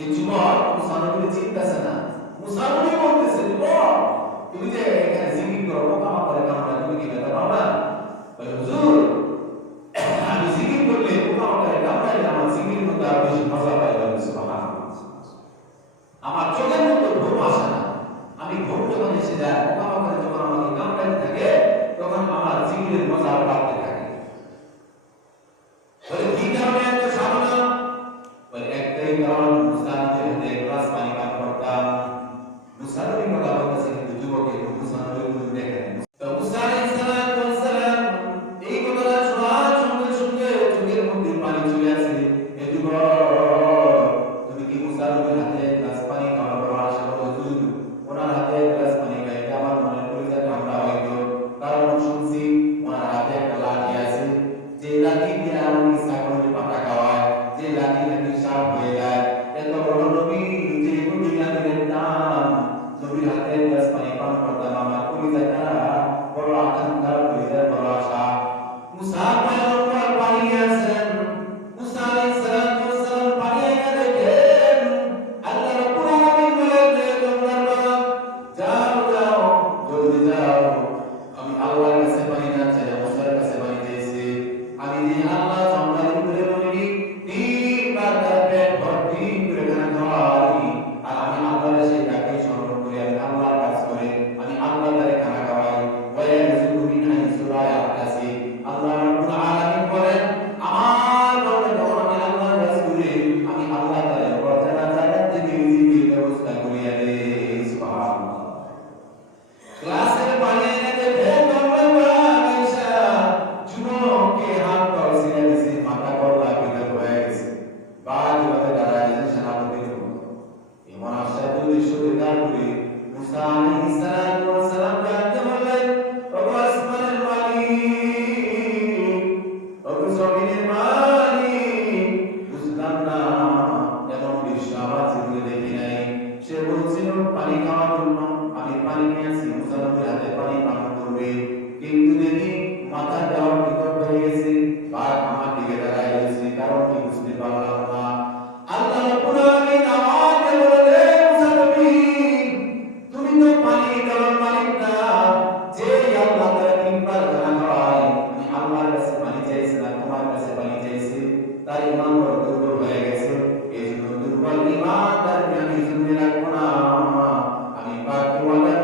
এই যুবক মুসা নবীকে চিন্তাছে না। মুসা নবী বলতেছে, যুবক তুমি যে এখানে জিকির করো, পোকামাকড় করে কামড়ায়, তুমি কি ব্যথা পাও না? বলে, হুজুর আমি জিকির করলে পোকামাকড় করে কামড়াইলে আমার জিকির মধ্যে আরো বেশি মজা পাই। সুবহানাল্লাহ। আমার চোখের মধ্যে ঘুম আসে না। আমি ঘুম যখন এসে যায়, পোকামাকড় যখন আমাকে কামড়াইতে থাকে, তখন আমার জিকিরের মজা আরো বাড়তে থাকে। বলে, কি কারণে এত সাধনা? বলে, একটাই কারণ, মুসা নবীর হাতে এক গ্লাস পানি পান করতাম। মুসা নবী কথা বলতেছে, কিন্তু যুবকের মুসা নবী দেখেন। তো মুসা আলাইহিস সালাম এই কথাটা শোনার সঙ্গে সঙ্গে চোখের মধ্যে পানি চলে আসে। এই যুবক তুমি কি মুসা নবীর হাতে এক গ্লাস পানি খাওয়ার পর আশা করো? হুজুর ওনার হাতে এক গ্লাস পানি খাইতে আমার মনে কলিজা ঠান্ডা হইতো, কারণ শুনছি ওনার হাতে একটা লাঠি আছে, যে লাঠি দিয়ে উনি ছাগলের পাতা খাওয়ায়, যে লাঠি নাকি সাপ হয়ে যায়। এত বড় নবী, যে নবী লাঠির নাম, নবীর হাতে এক গ্লাস পানি পান করতাম, আমার কলিজাটা বড় আকাঙ্ক্ষা, কলিজার বড় আশা। মুসা পয়গম্বর পানি নিয়ে আসেন। মুসা আলাইহিস সালাম পানি এনে দেখেন আল্লাহ রাব্বুল আলামিন বলেন, যাও যাও জলদি যাও, আমি আল্লাহর কাছে পানি না চাই, মুসার কাছে পানি চাইছি। আমি যে আল্লাহ জঙ্গলের উপরে বলি 3 বার তার পেট ভর্তি করে খানা খাওয়াই, আর আমি আল্লাহর সেই ডাকে স্মরণ করি, আমি আল্লাহর কাজ করে আমি আল্লাহ তারে খানা খাওয়াই। ওয়ায়ারযুকু মিন হাইসু লা ইয়াহতাসিব। আল্লাহ রাব্বুল আলামিন বলেন, আমার বান্দা যখন আমি আল্লাহর কাজ করি, আমি আল্লাহ তারে অজানা জায়গা থেকে রিজিকের ব্যবস্থা করিয়া দেই। সুবহানাল্লাহ। গ্লাসের পানি এনে দেখেন যুবককে হাত পা ছিঁড়ে গেছে, মাথা গলা বিকল হয়ে গেছে, বাড়ি বাঁধে দাঁড়ায় গেছে সেনাপতির মতো। এমন আশ্চর্য দৃশ্য দেখার পরে মুসা আলাইহিস সালাম ডাকতে বললেন, ওগো আসমানের মালিক, ওগো জমিনের মালিক, বুঝলাম না, এমন দৃশ্য আমার জীবনে দেখি নাই। সে বলছিল পানি খাওয়ার জন্য, আমি পানি নিয়েছি, মুসা নবীর হাতে পানি পান করবে, কিন্তু দেখি মাথা দেওয়ার নিকট হয়ে গেছে, বাঘ আমার দিকে দাঁড়ায় গেছে, কারণ কি বুঝতে পারলাম না। আল্লাহ রাব্বুল আলামিন আওয়াজ দিয়ে বললেন, মুসা নবী তুমি তো পানি দেওয়ার মালিক না, যে আল্লাহ তাআলা 3 বার খানা খাওয়ায়, আমি আল্লাহর কাছে পানি চাইছি না, তোমার কাছে পানি চাইছি, তাই ইমান বড় দুর্বল হয়ে গেছে। এই জন্য দুর্বল ইমানদারকে আমি জমিয়ে রাখবো না, আমি পাক ওয়ালা